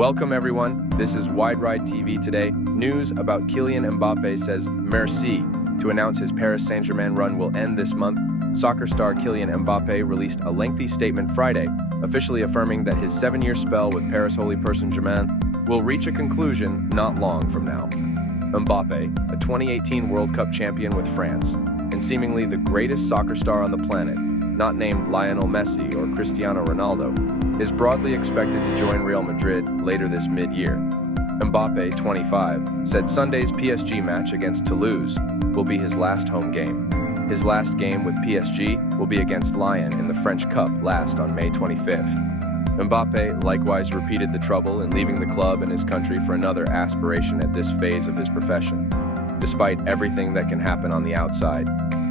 Welcome everyone, this is Wide Ride TV today. News about Kylian Mbappe says merci to announce his Paris Saint-Germain run will end this month. Soccer star Kylian Mbappe released a lengthy statement Friday, officially affirming that his 7-year spell with Paris Holy Person Germain will reach a conclusion not long from now. Mbappe, a 2018 World Cup champion with France, and seemingly the greatest soccer star on the planet, not named Lionel Messi or Cristiano Ronaldo, is broadly expected to join Real Madrid later this mid-year. Mbappe, 25, said Sunday's PSG match against Toulouse will be his last home game. His last game with PSG will be against Lyon in the French Cup last on May 25th. Mbappe likewise repeated the trouble in leaving the club and his country for another aspiration at this phase of his profession. Despite everything that can happen on the outside,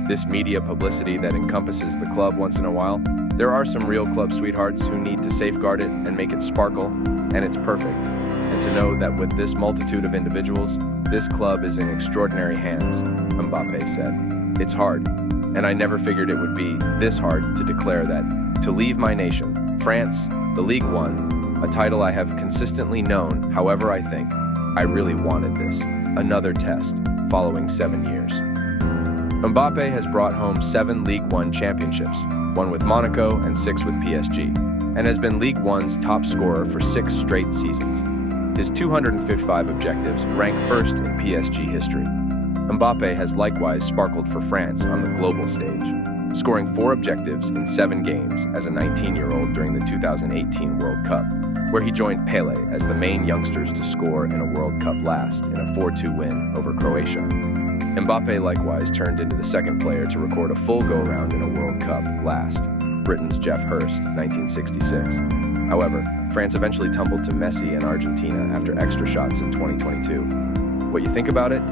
this media publicity that encompasses the club once in a while, there are some real club sweethearts who need to safeguard it and make it sparkle, and it's perfect. And to know that with this multitude of individuals, this club is in extraordinary hands, Mbappe said. It's hard, and I never figured it would be this hard to declare that to leave my nation, France, the Ligue 1, a title I have consistently known, however I think, I really wanted this. Another test, following 7 years. Mbappe has brought home 7 Ligue 1 championships, 1 with Monaco and 6 with PSG, and has been Ligue 1's top scorer for 6 straight seasons. His 255 objectives rank first in PSG history. Mbappe has likewise sparkled for France on the global stage, scoring 4 objectives in 7 games as a 19-year-old during the 2018 World Cup, where he joined Pele as the main youngsters to score in a World Cup last in a 4-2 win over Croatia. Mbappe likewise turned into the second player to record a full go-round in a World Cup last, Britain's Geoff Hurst, 1966. However, France eventually tumbled to Messi and Argentina after extra shots in 2022. What you think about it?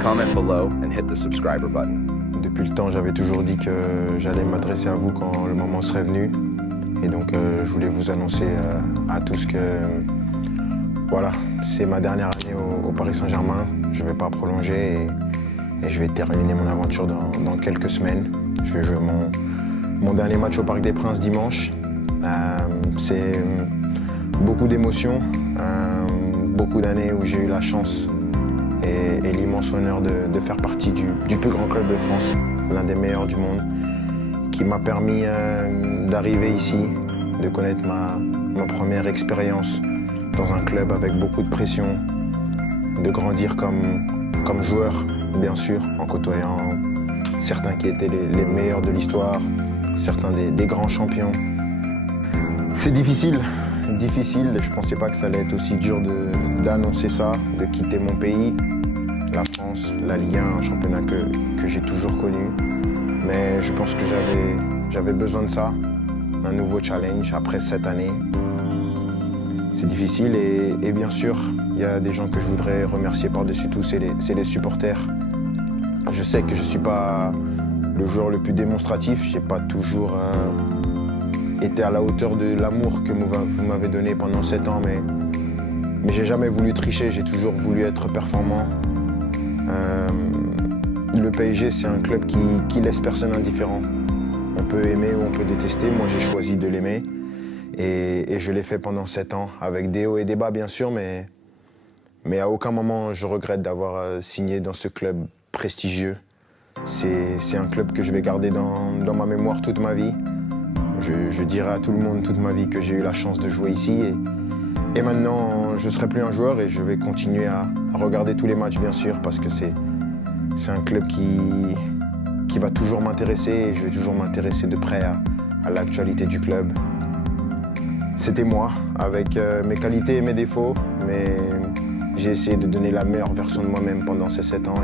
Comment below and hit the subscriber button. Depuis le temps, j'avais toujours dit que j'allais m'adresser à vous quand le moment serait venu. Et donc, je voulais vous annoncer à tous que voilà, c'est ma dernière année au Paris Saint-Germain. Je ne vais pas prolonger et je vais terminer mon aventure dans quelques semaines. Je vais jouer mon dernier match au Parc des Princes dimanche. C'est beaucoup d'émotions, beaucoup d'années où j'ai eu la chance et l'immense honneur de faire partie du plus grand club de France, l'un des meilleurs du monde, qui m'a permis d'arriver ici, de connaître ma première expérience dans un club avec beaucoup de pression, de grandir comme joueur, bien sûr, en côtoyant certains qui étaient les meilleurs de l'histoire, certains des grands champions. C'est difficile, je ne pensais pas que ça allait être aussi dur d'annoncer ça, de quitter mon pays, la France, la Ligue 1, un championnat que j'ai toujours connu. Mais je pense que j'avais besoin de ça, un nouveau challenge après cette année. C'est difficile et bien sûr, il y a des gens que je voudrais remercier par-dessus tout, c'est les supporters. Je sais que je ne suis pas le joueur le plus démonstratif, je n'ai pas toujours été à la hauteur de l'amour que vous m'avez donné pendant 7 ans, mais j'ai jamais voulu tricher, j'ai toujours voulu être performant. Le PSG, c'est un club qui laisse personne indifférent. On peut aimer ou on peut détester, moi j'ai choisi de l'aimer et je l'ai fait pendant 7 ans, avec des hauts et des bas bien sûr, mais à aucun moment je regrette d'avoir signé dans ce club prestigieux. C'est un club que je vais garder dans ma mémoire toute ma vie. Je dirai à tout le monde toute ma vie que j'ai eu la chance de jouer ici et maintenant je ne serai plus un joueur et je vais continuer à regarder tous les matchs bien sûr parce que c'est un club qui va toujours m'intéresser et je vais toujours m'intéresser de près à l'actualité du club. C'était moi, avec mes qualités et mes défauts, mais j'ai essayé de donner la meilleure version de moi-même pendant ces 7 ans